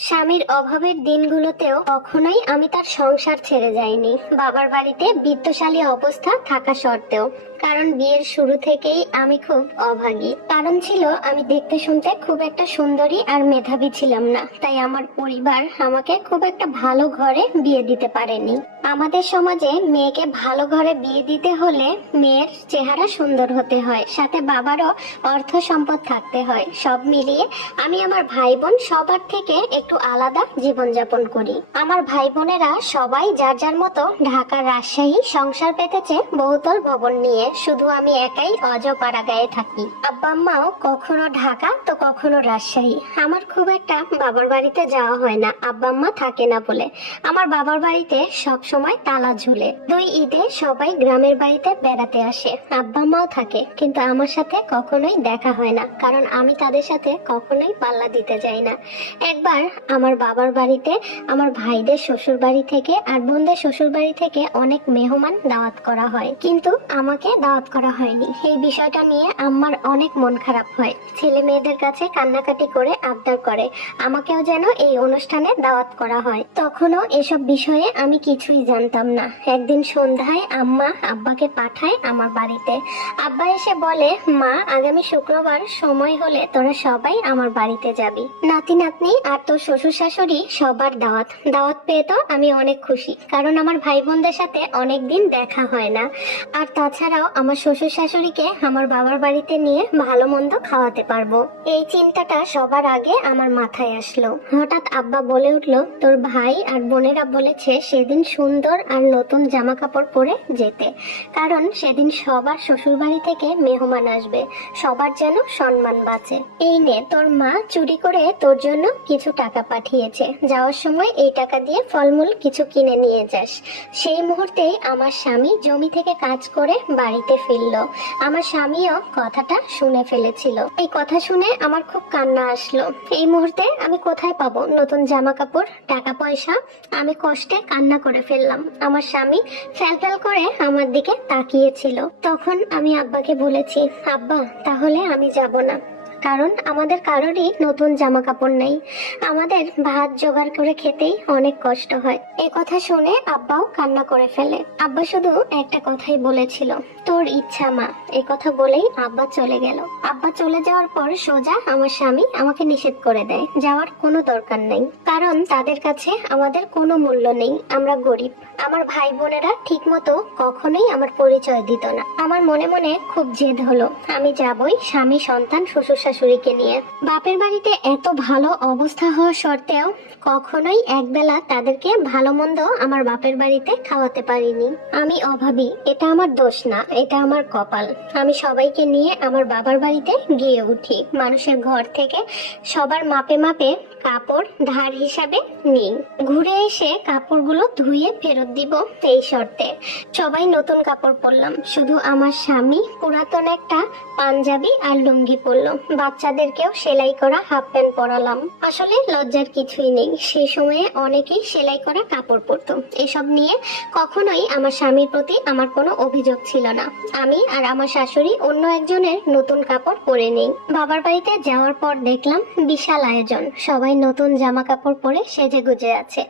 স্বামীর অভাবের দিনগুলোতেও কখনোই আমি তার সংসার ছেড়ে যাইনি, বাবার বাড়িতে বিত্তশালী অবস্থা থাকা সত্ত্বেও। কারণ বিয়ের শুরু থেকেই আমি খুব অভাগী। কারণ ছিল আমি দেখতে শুনতে খুব একটা সুন্দরী আর মেধাবী ছিলাম না, তাই আমার পরিবার আমাকে খুব একটা ভালো ঘরে বিয়ে দিতে পারেনি। আমাদের সমাজে মেয়েকে ভালো ঘরে বিয়ে দিতে হলে মেয়ের চেহারা সুন্দর হতে হয়, সাথে বাবারও অর্থ সম্পদ থাকতে হয়। সব মিলিয়ে আমি আমার ভাই বোন সবার থেকে একটু আলাদা জীবনযাপন করি। আমার ভাই বোনেরা সবাই যার যার মতো ঢাকার রাজশাহী সংসার পেতেছে বহুতল ভবন নিয়ে, শুধু আমি একাই অজপাড়াগাঁয়ে থাকি। আব্বা আম্মাও কখনো ঢাকা তো কখনো রাজশাহী। আমার খুব একটা বাবার বাড়িতে যাওয়া হয় না, আব্বা আম্মা থাকে না বলে। আমার বাবার বাড়িতে সব সময় তালা ঝুলে। 2 ঈদে সবাই গ্রামের বাড়িতে বেড়াতে আসে, আব্বা আম্মাও থাকে, কিন্তু আমার সাথে কখনোই দেখা হয় না, কারণ আমি তাদের সাথে কখনোই পাল্লা দিতে যাই না। একবার আমার বাবার বাড়িতে আমার ভাইদের শ্বশুর বাড়ি থেকে আর বোনদের শ্বশুর বাড়ি থেকে অনেক মেহমান দাওয়াত করা হয়, কিন্তু আমাকে দাওয়াত করা হয়নি। এই বিষয়টা নিয়ে আমার অনেক মন খারাপ হয়। ছেলে মেয়েদের কাছে কান্নাকাটি করে আবদার করে আমাকেও যেন এই অনুষ্ঠানে দাওয়াত করা হয়। তখনও এসব বিষয়ে আমি কিছুই জানতাম না। একদিন সন্ধ্যায় আম্মা আব্বাকে পাঠায় আমার বাড়িতে। আব্বা এসে বলে, মা, আগামী শুক্রবার সময় হলে তোরা সবাই আমার বাড়িতে যাবি। নাতি নাতনি আর তোর শ্বশুর শাশুড়ি সবার দাওয়াত পেয়ে তো আমি অনেক খুশি, কারণ আমার ভাই বোনদের সাথে অনেক দিন দেখা হয় না। আর তাছাড়াও আমার শ্বশুর শাশুড়িকে আমার বাবার বাড়িতে নিয়ে ভালো মন্দ খাওয়াতে পারবো। এই চিন্তাটা সবার আগে আমার মাথায় আসলো। হঠাৎ আব্বা বলে উঠলো, তোর ভাই আর বোনেরা বলেছে সেদিন সুন্দর আর নতুন জামা কাপড় পরে যেতে, কারণ সেদিন সবার শ্বশুর বাড়ি থেকে মেহমান আসবে, সবার যেন সম্মান বাঁচে। এই নে, তোর মা চুরি করে তোর জন্য কিছু টাকা পাঠিয়েছে, যাওয়ার সময় এই টাকা দিয়ে ফলমূল কিছু কিনে নিয়ে যাস। সেই মুহূর্তেই আমার স্বামী জমি থেকে কাজ করে বাড়িতে ফিরলো। আমার স্বামীও কথাটা শুনে ফেলেছিল। এই কথা শুনে আমার খুব কান্না আসলো। এই মুহূর্তে আমি কোথায় পাবো নতুন জামা কাপড়, টাকা পয়সা? আমি কষ্টে কান্না করে ফেললাম। আমার স্বামী ফ্যাল করে আমার দিকে তাকিয়েছিল। তখন আমি আব্বাকে বলেছি, আব্বা, তাহলে আমি যাব না, কারণ আমাদের কারোরই নতুন জামা কাপড় নেই। আমাদের ভাত জোগাড় করে খেতেই অনেক কষ্ট হয়। এই কথা শুনে আব্বাও কান্না করে ফেলে। আব্বা শুধু একটা কথাই বলেছিল, তোর ইচ্ছা মা। এই কথা বলেই আব্বা চলে গেল। আব্বা চলে যাওয়ার পর সোজা আমার স্বামী আমাকে নিষেধ করে দেয়, যাওয়ার কোনো দরকার নেই, কারণ তাদের কাছে আমাদের কোনো মূল্য নেই, আমরা গরিব। আমার ভাই বোনেরা ঠিক মতো কখনোই আমার পরিচয় দিত না। আমার মনে মনে খুব জেদ হলো, আমি যাবই স্বামী, সন্তান, শ্বশুর শাশুড়িকে নিয়ে। বাপের বাড়িতে এত ভালো অবস্থা হওয়া সত্ত্বেও কখনোই একবেলা তাদেরকে ভালো মন্দ আমার বাপের বাড়িতে খাওয়াতে পারিনি। আমি অভাবী, এটা আমার দোষ না, এটা আমার কপাল। আমি সবাইকে নিয়ে আমার বাবার বাড়িতে গিয়ে উঠি। মানুষের ঘর থেকে সবার মাপে মাপে কাপড় ধার হিসাবে নিই। ঘুরে এসে কাপড়গুলো ধুয়ে ফেরত দিব এই শর্তে। সবাই নতুন কাপড় পরলাম, শুধু আমার স্বামী পুরাতন একটা পাঞ্জাবি আর লুঙ্গি পরলো। বাচ্চাদেরকেও সেলাই করা হাফ প্যান্ট পরালাম। আসলে লজ্জার কিছুই নেই, সেই সময়ে অনেকেই সেলাই করা কাপড় পরতো। এসব নিয়ে কখনোই আমার স্বামীর প্রতি আমার কোনো অভিযোগ ছিল না। আমি আর আমার শাশুড়ি অন্য একজনের নতুন কাপড় পরে নেই। বাবার বাড়িতে যাওয়ার পর দেখলাম বিশাল আয়োজন, সবাই নতুন জামা কাপড় পরে সেজে গুজে আছে।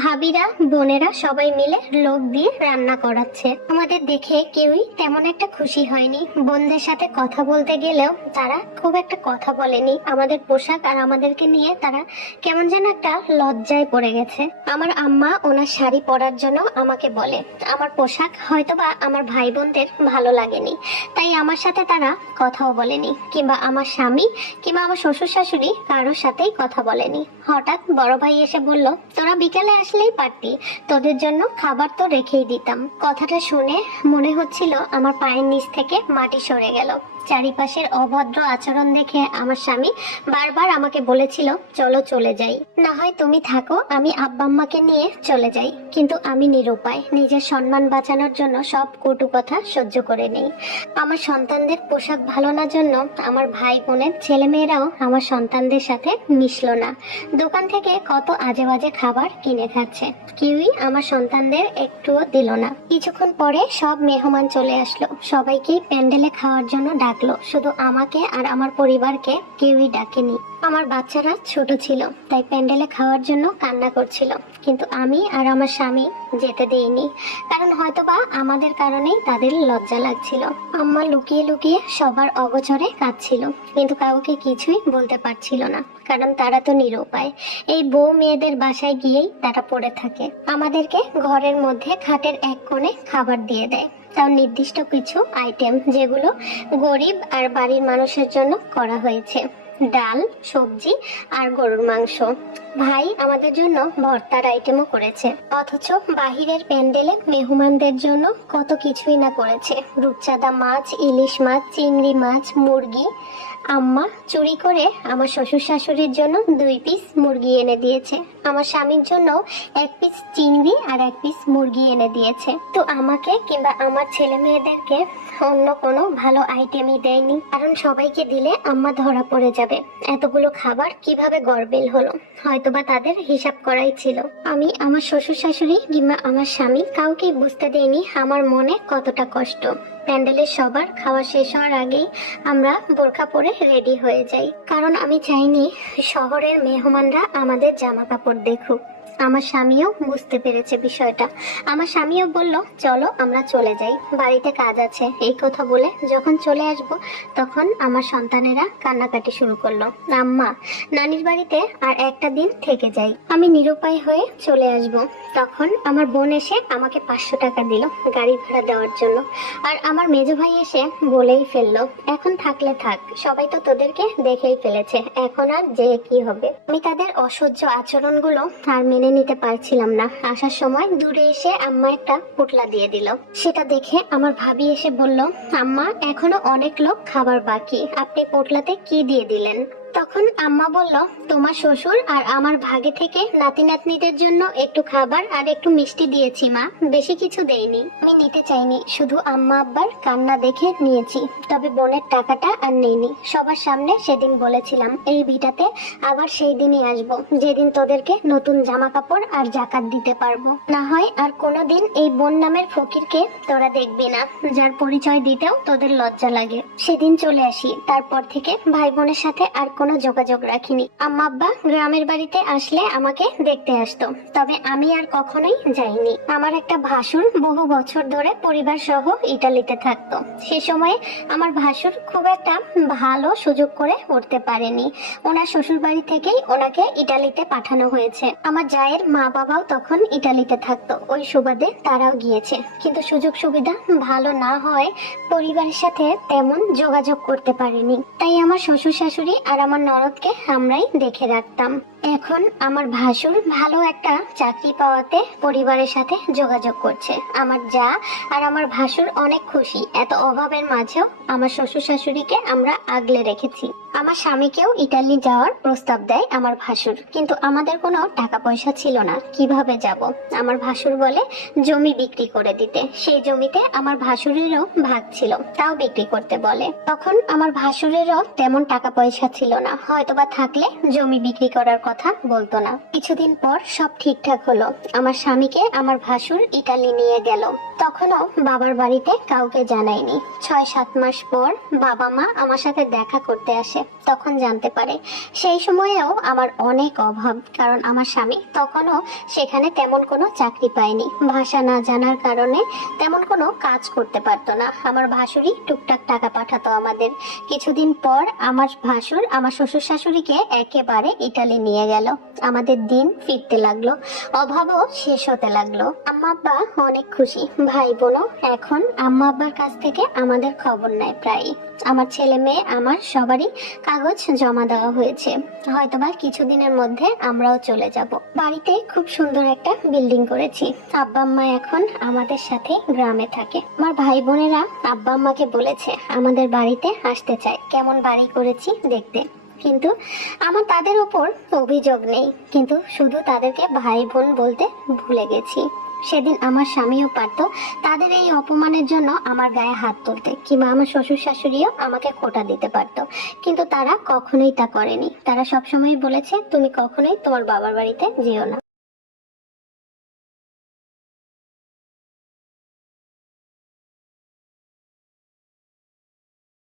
ভাবিরা, বোনেরা সবাই মিলে লোক দিয়ে রান্না করাচ্ছে। আমাদের দেখে কেউই তেমন একটা খুশি হয়নি। বোনদের সাথে কথা বলতে গেলেও তারা খুব একটা কথা বলেনি। আমাদের পোশাক আর আমাদেরকে নিয়ে তারা কেমন যেন একটা লজ্জায় পড়ে গেছে। আমার আম্মা ওনার শাড়ি পরার জন্য আমাকে বলে, আমার পোশাক হয়তোবা আমার ভাই বোনদের ভালো লাগেনি, তাই আমার সাথে তারা কথাও বলেনি, কিংবা আমার স্বামী কিংবা আমার শ্বশুর শাশুড়ি কারোর সাথেই কথা বলেনি। হঠাৎ বড় ভাই এসে বলল, তোরা বিকালে আসলেই পারতি, তোদের জন্য খাবার তো রেখেই দিতাম। কথাটা শুনে মনে হচ্ছিল আমার পায়ের নিচ থেকে মাটি সরে গেল। চারিপাশের অভদ্র আচরণ দেখে আমার স্বামী বারবার আমাকে বলেছিল, চলো চলে যাই, না হয় তুমি থাকো, আমি আব্বা আম্মাকে নিয়ে চলে যাই। কিন্তু আমি নিরুপায়, নিজের সম্মান বাঁচানোর জন্য সব কটু কথা সহ্য করে নেই। আমার সন্তানদের পোশাক ভালো না জন্য আমার ভাই বোনের ছেলেমেয়েরাও আমার সন্তানদের সাথে মিশলো না। দোকান থেকে কত আজে বাজে খাবার কিনে খাচ্ছে, কেউই আমার সন্তানদের একটুও দিল না। কিছুক্ষণ পরে সব মেহমান চলে আসলো, সবাইকেই প্যান্ডেলে খাওয়ার জন্য ডাকলো, শুধু আমাকে আর আমার পরিবারকে কেউই ডাকেনি। আমার বাচ্চারা ছোট ছিল, তাই প্যান্ডেলে খাওয়ার জন্য কান্না করছিল, কিন্তু আমি আর আমার স্বামী যেতে দেইনি, কারণ হয়তোবা আমাদের কারণেই তাদের লজ্জা লাগছিল। আম্মা লুকিয়ে লুকিয়ে সবার অগোচরে কাঁদছিল, কিন্তু কাউকে কিছুই বলতে পারছিল না, কারণ তারা তো নিরুপায়। এই বউ মেয়েদের বাসায় গিয়েই তারা পড়ে থাকে। আমাদেরকে ঘরের মধ্যে খাটের এক কোণে খাবার দিয়ে দেয়, তাও নির্দিষ্ট কিছু আইটেম, যেগুলো গরিব আর বাড়ির মানুষের জন্য করা হয়েছে। ডাল, সবজি আর গরুর মাংস। ভাই আমাদের জন্য ভর্তার আইটেমও করেছে, অথচ বাহিরের প্যান্ডেলে মেহমানদের জন্য কত কিছুই না করেছে। রূপচাঁদা মাছ, ইলিশ মাছ, চিংড়ি মাছ, মুরগি। আম্মা চুরি করে আমার শ্বশুর শাশুড়ির জন্য 2 পিস মুরগি এনে দিয়েছে, আমার স্বামীর জন্য 1 পিস চিংড়ি আর 1 পিস মুরগি এনে দিয়েছে। তো আমাকে কিংবা আমার ছেলে মেয়েদেরকে অন্য কোনো ভালো আইটেমই দেয়নি, কারণ সবাইকে দিলে আম্মা ধরা পড়ে যাবে। এতগুলো খাবার কিভাবে গড়বেল হলো, হয়তোবা তাদের হিসাব করাই ছিল। আমি আমার শ্বশুর শাশুড়ি কিংবা আমার স্বামী কাউকেই বুঝতে দেইনি আমার মনে কতটা কষ্ট। প্যান্ডেলের সবার খাওয়া শেষ হওয়ার আগেই আমরা বোরকা পরে রেডি হয়ে যাই, কারণ আমি চাইনি শহরের মেহমানরা আমাদের জামা কাপড় দেখুক। আমার স্বামীও বুঝতে পেরেছে বিষয়টা। আমার স্বামীও বলল, চলো আমরা চলে যাই, বাড়িতে কাজ আছে। এই কথা বলে যখন চলে আসব, তখন আমার সন্তানেরা কান্নাকাটি শুরু করলো, আম্মা নানির বাড়িতে আর একটা দিন থেকে যাই, আমি নিরুপায় হয়ে চলে আসব। তখন আমার বোন এসে আমাকে 500 টাকা দিল গাড়ি ভাড়া দেওয়ার জন্য, আর আমার মেজো ভাই এসে বলেই ফেললো, এখন থাকলে থাক, সবাই তো তোদেরকে দেখেই ফেলেছে, এখন আর যে কি হবে। আমি তাদের অসহ্য আচরণগুলো আর মেনে নিতে পারছিলাম না। আসার সময় দূরে এসে আম্মা একটা পোটলা দিয়ে দিল, সেটা দেখে আমার ভাবি এসে বলল, আম্মা এখনো অনেক লোক খাবার বাকি, আপনি পোটলাতে কি দিয়ে দিলেন? তখন আম্মা বলল, তোমার শ্বশুর আর আমার ভাগে থেকে নাতি নাতনিদের জন্য একটু খাবার আর একটু মিষ্টি দিয়েছি মা, বেশি কিছু দেইনি। আমি নিতে চাইনি, শুধু আম্মা আব্বার কান্না দেখে নিয়েছি, তবে বোনের টাকাটা আর নেইনি। সবার সামনে সেদিন বলেছিলাম এই ভিটাতে আবার সেই দিনই আসবো, যেদিন তোদেরকে নতুন জামা কাপড় আর জাকাত দিতে পারবো। না হয় আর কোনোদিন এই বোন নামের ফকিরকে তোরা দেখবি না, যার পরিচয় দিতেও তোদের লজ্জা লাগে। সেদিন চলে আসি, তারপর থেকে ভাই বোনের সাথে আর কোনো যোগাযোগ রাখিনি। আম্মা আব্বা গ্রামের বাড়িতে আসলে আমাকে দেখতে আসতো, তবে আমি আর কখনোই যাইনি। আমার একটা ভাসুর বহু বছর ধরে পরিবার সহ ইটালিতে থাকতো। সে সময়ে আমার ভাসুর খুব একটা ভালো সুযোগ করে উঠতে পারেনি, ওনার শ্বশুর বাড়ি থেকেই ওনাকে ইটালিতে পাঠানো হয়েছে। আমার জায়ের মা বাবাও তখন ইটালিতে থাকতো, ওই সুবাদে তারাও গিয়েছে, কিন্তু সুযোগ সুবিধা ভালো না হয় পরিবারের সাথে তেমন যোগাযোগ করতে পারেনি। তাই আমার শ্বশুর শাশুড়ি আর আমার ননদকে আমরাই দেখে রাখতাম। এখন আমার ভাসুর ভালো একটা চাকরি পাওয়াতে পরিবারের সাথে যোগাযোগ করছে। আমার জা আর আমার ভাসুর অনেক খুশি, এত অভাবের মাঝেও আমার শ্বশুর শাশুড়িকে আমরা আগলে রেখেছি। আমার স্বামীকেও ইটালি যাওয়ার প্রস্তাব দেয় আমার ভাসুর, কিন্তু আমাদের কোনো টাকা পয়সা ছিল না, কিভাবে যাব? আমার ভাসুর বলে জমি বিক্রি করে দিতে, সেই জমিতে আমার ভাসুরেরও ভাগ ছিল, তাও বিক্রি করতে বলে। তখন আমার ভাসুরেরও তেমন টাকা পয়সা ছিল না, হয়তোবা থাকলে জমি বিক্রি করার কথা বলতো না। কিছুদিন পর সব ঠিকঠাক হলো, আমার স্বামীকে আমার ভাসুর ইটালি নিয়ে গেল। তখনও বাবার বাড়িতে কাউকে জানায়নি। 6-7 মাস পর বাবা মা আমার সাথে দেখা করতে আসে, তখন জানতে পারে। সেই সময়েও আমার অনেক অভাব, কারণ আমার স্বামী তখনও সেখানে তেমন কোনো চাকরি পায়নি, ভাষা না জানার কারণে তেমন কোনো কাজ করতে পারতো না। আমার ভাসুরই টুকটাক টাকা পাঠাতো আমাদের। কিছুদিন পর আমার ভাসুর আমার শ্বশুর শাশুড়িকে একেবারে ইটালি নিয়ে গেল। আমাদের দিন ফিরতে লাগলো, অভাবও শেষ হতে লাগলো। আম্মা আব্বা অনেক খুশি, ভাই বোনও। এখন আম্মা আব্বার কাছ থেকে আমাদের খবর নেয় প্রায়। আমার ছেলে মেয়ে আমার সবারই কাগজ জমা দেওয়া হয়েছে, হয়তোবা কিছুদিনের মধ্যে আমরাও চলে যাব। বাড়িতে খুব সুন্দর একটা বিল্ডিং করেছি। আব্বা আম্মা এখন আমাদের সাথে গ্রামে থাকে। আমার ভাই বোনেরা আব্বা আম্মাকে বলেছে আমাদের বাড়িতে আসতে চায়, কেমন বাড়ি করেছি দেখতে। কিন্তু আমার তাদের উপর অভিযোগ নেই, কিন্তু শুধু তাদেরকে ভাই বোন বলতে ভুলে গেছি। সেদিন আমার স্বামীও পারতো তাদের এই অপমানের জন্য আমার গায়ে হাত তুলতে, কিংবা আমার শ্বশুর শাশুড়িও আমাকে খোঁটা দিতে পারতো, কিন্তু তারা কখনোই তা করেনি। তারা সবসময় বলেছে তুমি কখনোই তোমার বাবার বাড়িতে যেও না।